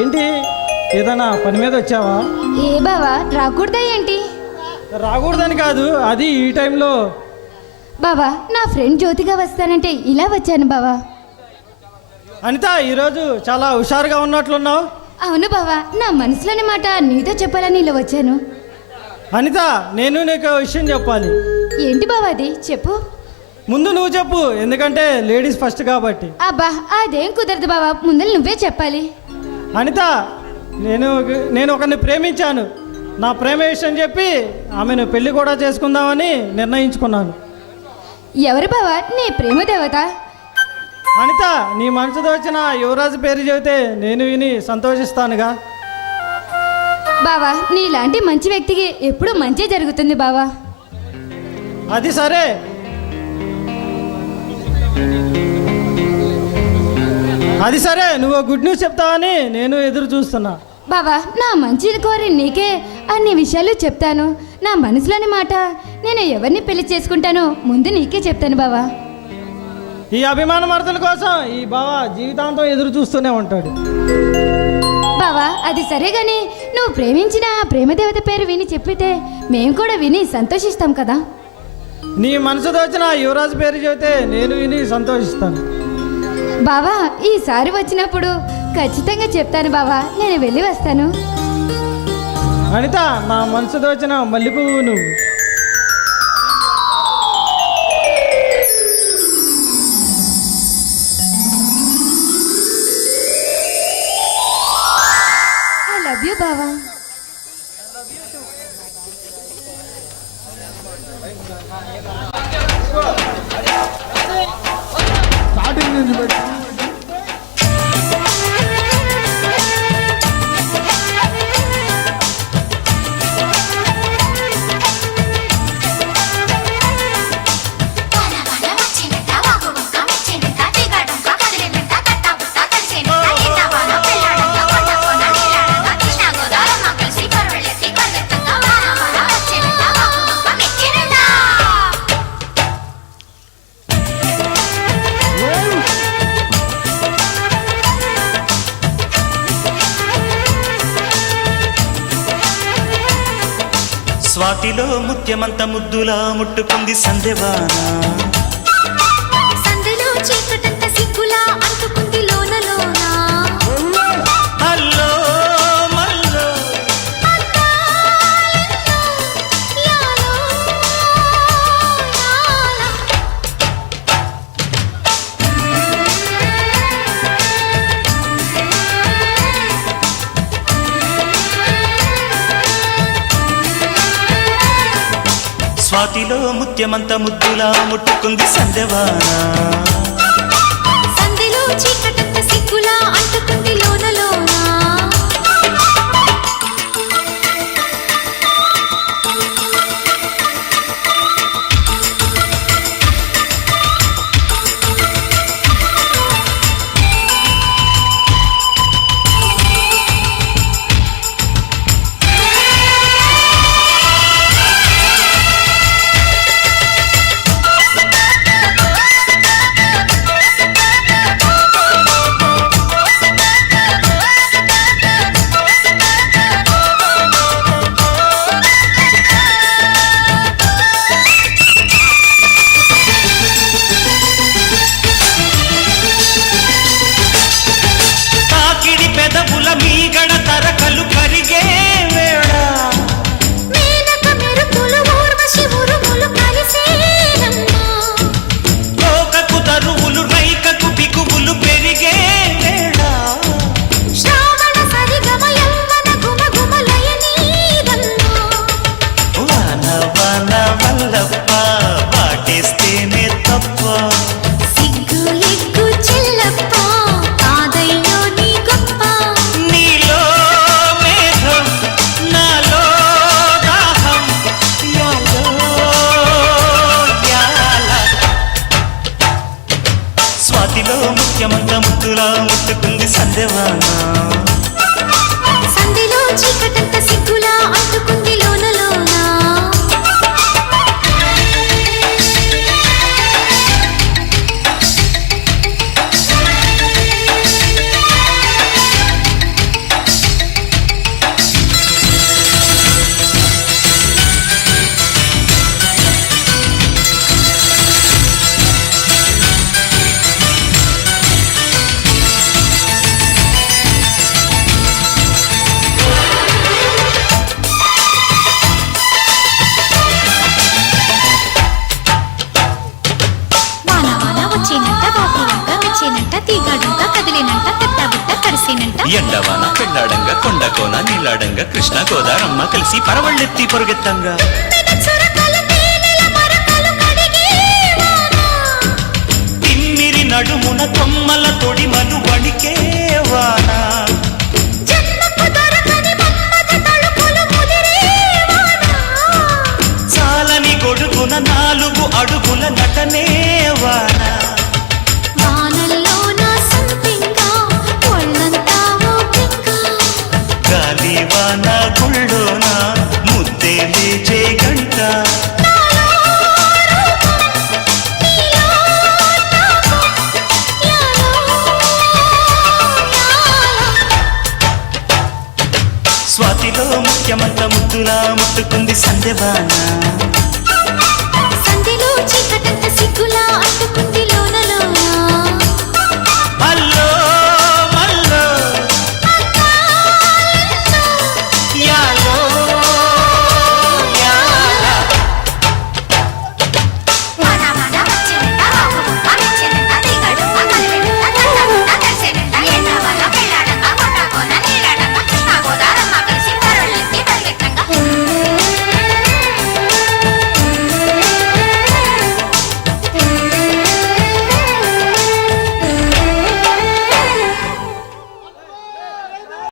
ఏంటి ఏదైనా పని మీద వచ్చావా? ఏ బావా రాకూడదా ఏంటి? రాకూడదని కాదు, అది ఈ టైంలో. బావా నా ఫ్రెండ్ జ్యోతిగా వస్తానంటే ఇలా వచ్చాను బావా. అనిత, ఈరోజు చాలా హుషారుగా ఉన్నట్లున్నావు. అవును బావా, నా మనసులోని మాట నీతో చెప్పాలని ఇలా వచ్చాను. అనిత, నేను నీకు విషయం చెప్పాలి. ఏంటి బావా అది? చెప్పు. ముందు నువ్వు చెప్పు, ఎందుకంటే లేడీస్ ఫస్ట్ కాబట్టి. అబ్బా అదేం కుదరదు బావా, ముందర నువ్వే చెప్పాలి. అనిత, నేను ఒకరిని ప్రేమించాను. నా ప్రేమ విషయం చెప్పి ఆమెను పెళ్లి కూడా చేసుకుందామని నిర్ణయించుకున్నాను. ఎవరు బావా నీ ప్రేమ దేవత? అనిత, నీ మనసుతో వచ్చిన యువరాజు పేరు చెబితే నేను విని సంతోషిస్తానుగా. బావా నీలాంటి మంచి వ్యక్తికి ఎప్పుడు మంచి జరుగుతుంది బావా. అది సరే, నువ్వు గుడ్ న్యూస్ చెప్తావని నేను ఎదురు చూస్తున్నా. బావా నా మంచిని కోరి నీకే అన్ని విషయాలు చెప్తాను. నా మనసులోని మాట నేను ఎవరిని పెళ్లి చేసుకుంటానో ముందు నీకే చెప్తాను బావా. ఈ అభిమాన మరదల కోసం ఈ బావ జీవితాంతం ఎదురు చూస్తూనే ఉంటాడు. బావా అది సరే గాని నువ్వు ప్రేమించిన ఆ ప్రేమదేవత పేరు విని చెప్పితే మేము కూడా విని సంతోషిస్తాం కదా. నీ మనసుతో వచ్చిన యువరాజు పేరు చెబితే నేను విని సంతోషిస్తాను. బావా ఈసారి వచ్చినప్పుడు ఖచ్చితంగా చెప్తాను బావా, నేను వెళ్ళి వస్తాను. అనిత, నా మనసుతో వచ్చిన మల్లెపువ్వు నువ్వు. ఐ లవ్ యూ బావా. స్వాతిలో ముత్యమంత ముద్దులా ముట్టుకుంది సందెవాన. సందెలో చీకటంత సిగ్గులా అంటుకుంది లోన లోన. అల్లో మల్లో యాలో యాలా. స్వాతిలో ముత్యమంత ముద్దులా ముట్టుకుంది సందెవాన. సందెలో చీకటంత సిగ్గులా అంటుకుంది లోన లోన. తాకిడి పెదవుల మీగడ తరకలు కరిగే వేళ. మేనక మెరుపులు ఊర్వశి ఉరుములు కలిసేనమ్మా. లోకకు తరువులు రైకకు బిగువులు పెరిగే వేళ. శ్రావణ సరిగమ యవ్వన గుమ గుమ లయనీదమ్మా. వాన వాన వల్లప్ప వాటేస్తేనే తప్ప. సిగ్గు ఎగ్గు చెల్లప్ప కాదయ్యో నీ గొప్ప. నీలో మేఘం నాలో దాహం యాలో యాల. స్వాతిలో ముఖ్యమంత ముద్దులా ముట్టుకుంది సందెవాన. సంధిలో చీకటంత సిగ్గులా అంటుకుంది లోన లోన. వచ్చేనంట బాపులంక మెచ్చేనంట తీగాడంక కదిలేనంట కట్టాబుట్ట కరిసేనంట ఎండవాన పెళ్ళాడంగా కొండ కోన నీలాడంగా కృష్ణ గోదారమ్మ కలిసి పరవళ్ళెత్తి పొరుగెత్తంగా చురకలు తేనెల మరకలు కడిగే వాన. తిమ్మిరి నడుమున కొమ్మల తొడిమలు వణికే వాన జన్మకు దొరకని మన్మథ తళుకులు ముదిరే వాన. చాలని గొడుగున 4 అడుగుల నటనే వాన వానల్లోన సంపింగా ఒళ్ళంతా ఊపింగా. గాలి వాన గుళ్ళోన ముద్దే లేచే గంట స్వాతిలో ముఖ్యమంత ముద్దులా ముట్టుకుంది సంధ్యవాన